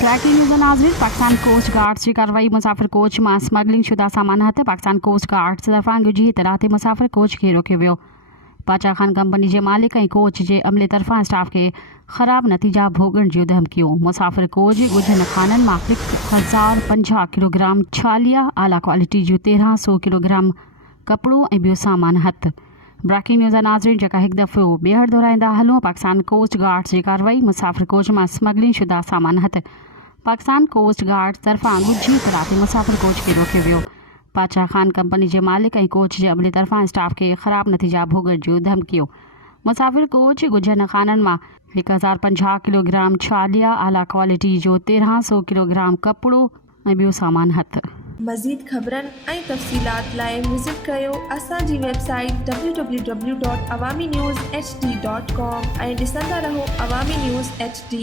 Breaking news नाज़रीन, Pakistan coast guard की कार्रवाई मुसाफिर कोच में स्मगलिंग शुदा सामान हथ पाकिस्तान कोस्ट गार्ड तरफां ॻुझी इतलात मुसाफिर कोच के रोकियो वियो। बादशाह खान कंपनी के मालिक और कोच के अमले तरफां स्टाफ के ख़राब नतीजा भोगण जूं धमकियों। मुसाफिर कोच ॻुझनि खानन में 1050 किलोग्राम छालिया आला क्वालिटी जूं 1300 किलोग्राम कपड़ों और बियो सामान हथ। ब्रेकिंग न्यूज़ नाज़रीन, जका एक दफ़ो ॿीहर दोहराईंदा हलूं, पाकिस्तान कोस्ट गार्ड की कार्रवाई मुसाफिर कोच में स्मगलिंग शुदा सामान हथ पाकिस्तान कोस्ट गार्ड तरफां ॻुझी इतलात मुसाफिर कोच के रोकियो वियो। बादशाह खान कंपनी के मालिक और कोच के अमले तरफां स्टाफ के ख़राब नतीजा भोगण जूं धमकियों। मुसाफिर कोच ॻुझनि खानन में 1050 किलोग्राम छालिया आला क्वालिटी जो 1300 किलोग्राम कपड़ो और बियो सामान हथ। मज़ीद ख़बरन ऐं तफ़सीलात लाइ विज़िट कयो असांजी वेबसाइट www.awamiNewsHD.com ऐं ॾिसंदा रहो अवामी न्यूज़ HD।